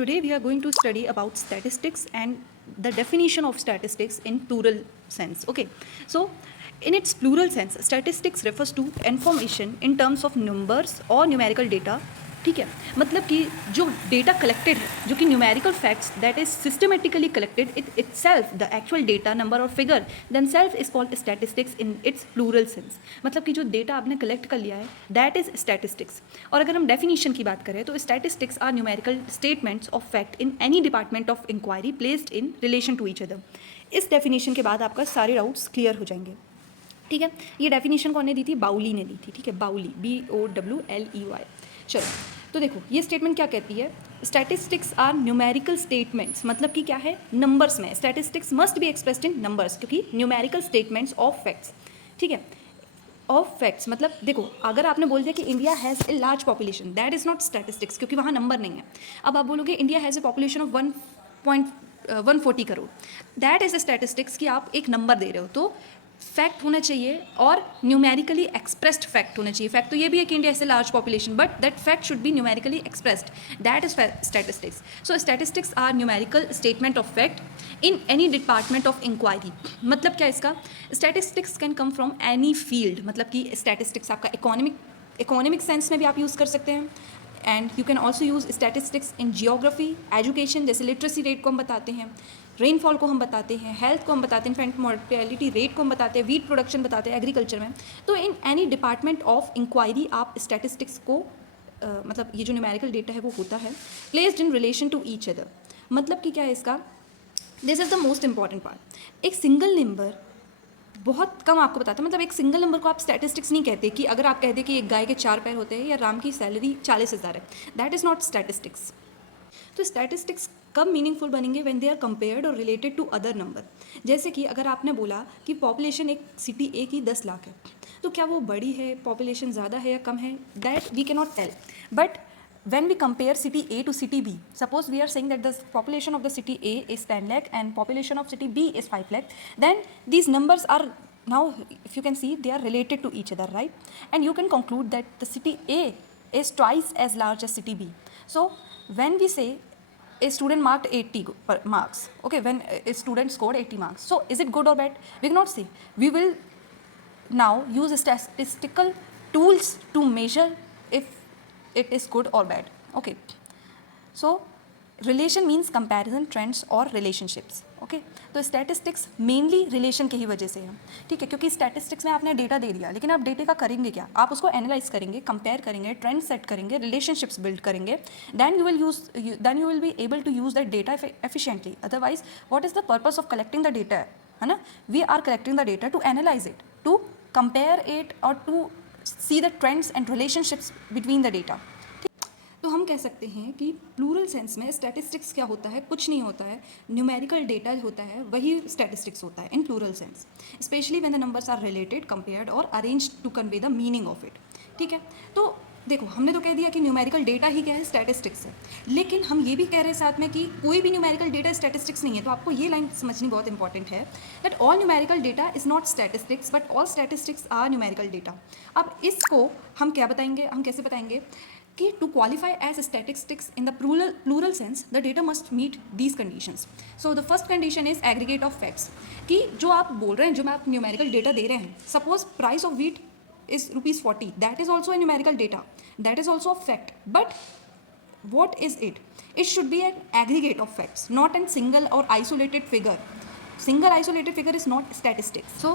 Today we are going to study about statistics and the definition of statistics in plural sense. Okay, so in its plural sense, statistics refers to information in terms of numbers or numerical data. ठीक है, मतलब कि जो data collected है, जो कि numerical facts that is systematically collected itself the actual data number और figure themselves is called statistics in its plural sense. मतलब कि जो डेटा आपने कलेक्ट कर लिया है दैट इज स्टैटिस्टिक्स. और अगर हम डेफिनेशन की बात करें तो statistics are numerical statements of fact in any department of enquiry placed in relation to each other. इस डेफिनेशन के बाद आपका सारे डाउट्स क्लियर हो जाएंगे. ठीक है, ये डेफिनेशन कौन ने दी थी? बाउली ने दी थी. ठीक है, बाउली, BOWLEY. चलो तो देखो ये स्टेटमेंट क्या कहती है. स्टैटिस्टिक्स आर न्यूमेरिकल स्टेटमेंट्स, मतलब कि क्या है, नंबर्स में. Statistics must be expressed in numbers, क्योंकि न्यूमेरिकल स्टेटमेंट्स ऑफ फैक्ट्स. ठीक है, ऑफ फैक्ट्स मतलब देखो अगर आपने बोल दिया कि India has a large population, that is not statistics, क्योंकि वहाँ नंबर नहीं है. अब आप बोलोगे India has a population of 1.140 crore, that is a statistics कि आप एक नंबर दे रहे हो. तो फैक्ट होना चाहिए और न्यूमेरिकली एक्सप्रेस्ड फैक्ट होना चाहिए. फैक्ट तो ये भी है कि इंडिया ऐसे large population, but that fact should be numerically expressed, that is statistics. So statistics are numerical statement of fact in any department of enquiry. मतलब क्या इसका, statistics can come from any field. मतलब कि स्टैटिस्टिक्स आपका economic sense में भी आप यूज़ कर सकते हैं. And you can also use statistics in geography, education, जैसे लिटरेसी रेट को हम बताते हैं, रेनफॉल को हम बताते हैं, हेल्थ को हम बताते हैं, इन्फेंट मोर्टेलिटी रेट को हम बताते हैं, वीट प्रोडक्शन बताते हैं एग्रीकल्चर में. तो in any department of enquiry आप स्टैटिस्टिक्स को मतलब ये जो न्यूमेरिकल डेटा है वो होता है placed in relation to each other. मतलब कि क्या है इसका, this is the most important part. एक सिंगल नंबर बहुत कम आपको बताता है. मतलब एक सिंगल नंबर को आप स्टैटिस्टिक्स नहीं कहते कि अगर आप कहते कि एक गाय के 4 पैर होते हैं या राम की सैलरी 40,000 है, दैट इज़ नॉट स्टैटिस्टिक्स. तो स्टैटिस्टिक्स कब मीनिंगफुल बनेंगे, व्हेन दे आर कंपेयर्ड और रिलेटेड टू अदर नंबर. जैसे कि अगर आपने बोला कि पॉपुलेशन एक सिटी ए की 10 लाख है, तो क्या वो बड़ी है, पॉपुलेशन ज़्यादा है या कम है, that we can not tell. But when we compare city A to city B, suppose we are saying that the population of the city A is 10 lakh and population of city B is 5 lakh, then these numbers are now, if you can see, they are related to each other, right? And you can conclude that the city A is twice as large as city B. So when we say a student marked 80 marks, okay, when a student scored 80 marks, so is it good or bad? We cannot say. We will now use statistical tools to measure if it is good or bad. Okay, so relation means comparison, trends और relationships. Okay, तो statistics mainly relation की ही वजह से है. ठीक है, क्योंकि स्टैटिस्टिक्स में आपने डेटा दे दिया, लेकिन आप डेटा का करेंगे क्या, आप उसको एनालाइज करेंगे, कंपेयर करेंगे, ट्रेंड सेट करेंगे, रिलेशनशिप्स बिल्ड करेंगे, then you will be able to use that data efficiently. Otherwise what is the purpose of collecting the data, है ना? We are collecting the data to analyse it, to compare it और to see the trends and relationships between the data. तो हम कह सकते हैं कि plural sense में स्टैटिस्टिक्स क्या होता है, कुछ नहीं होता है, न्यूमेरिकल डेटा होता है, वही स्टैटिस्टिक्स होता है in plural sense, specially when the numbers are related, compared और arranged to convey the meaning of it. ठीक है, तो देखो हमने तो कह दिया कि न्यूमेरिकल डेटा ही क्या है, स्टैटिस्टिक्स है, लेकिन हम ये भी कह रहे हैं साथ में कि कोई भी न्यूमेरिकल डेटा स्टैटिस्टिक्स नहीं है. तो आपको ये लाइन समझनी बहुत इंपॉर्टेंट है, that all numerical data is not statistics but all statistics are numerical data. अब इसको हम क्या बताएंगे, हम कैसे बताएंगे कि to qualify as statistics in the plural sense the data must meet these conditions. So the first condition is aggregate of facts, कि जो आप बोल रहे हैं, जो मैं आप न्यूमेरिकल डेटा दे रहे हैं, suppose price of wheat is ₹40, that is also a numerical data, that is also a fact, but what is it? It should be an aggregate of facts, not a single or isolated figure. Single isolated figure is not statistics. So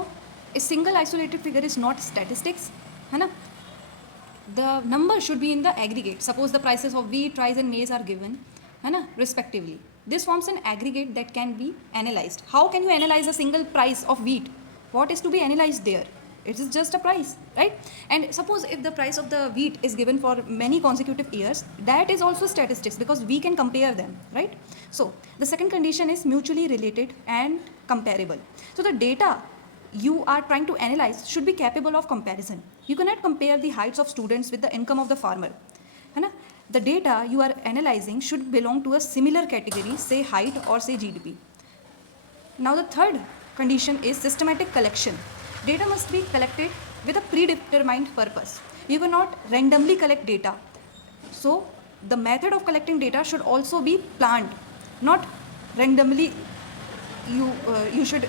a single isolated figure is not statistics, है ना? The number should be in the aggregate. Suppose the prices of wheat, rice and maize are given, है ना, respectively. This forms an aggregate that can be analyzed. How can you analyze a single price of wheat? What is to be analyzed there? It is just a price, right? And suppose if the price of the wheat is given for many consecutive years, that is also statistics because we can compare them, right? So the second condition is mutually related and comparable. So the data you are trying to analyze should be capable of comparison. You cannot compare the heights of students with the income of the farmer, है ना? The data you are analyzing should belong to a similar category, say height or say GDP. Now the third condition is systematic collection. Data must be collected with a predetermined purpose. You cannot randomly collect data. So the method of collecting data should also be planned, not randomly you should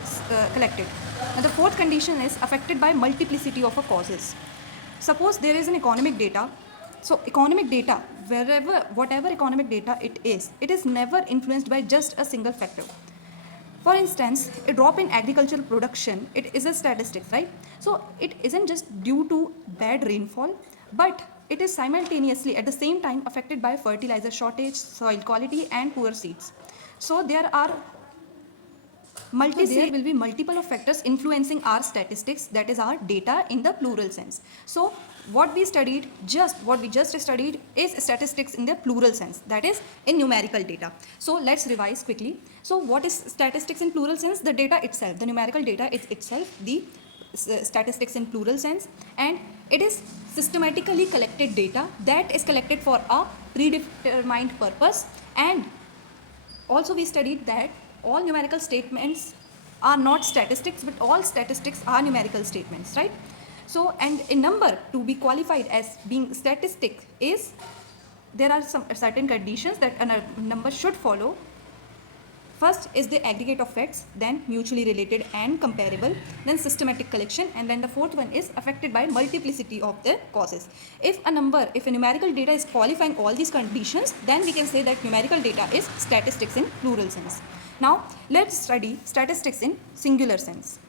collect it. And the fourth condition is affected by multiplicity of causes. Suppose there is an economic data. So economic data, whatever economic data it is never influenced by just a single factor. For instance, a drop in agricultural production, it is a statistic, right? So it isn't just due to bad rainfall, but it is simultaneously at the same time affected by fertilizer shortage, soil quality, and poor seeds. So there will be multiple of factors influencing our statistics, that is our data in the plural sense. So what we just studied is statistics in the plural sense, that is in numerical data. So let's revise quickly. So what is statistics in plural sense? The data itself, the numerical data is itself the statistics in plural sense, and it is systematically collected data that is collected for a predetermined purpose. And also we studied that all numerical statements are not statistics, but all statistics are numerical statements, right? So, and a number to be qualified as being statistic is, there are some certain conditions that a number should follow. First is the aggregate of facts, then mutually related and comparable, then systematic collection, and then the fourth one is affected by multiplicity of the causes. If a numerical data is qualifying all these conditions, then we can say that numerical data is statistics in plural sense. Now let's study statistics in singular sense.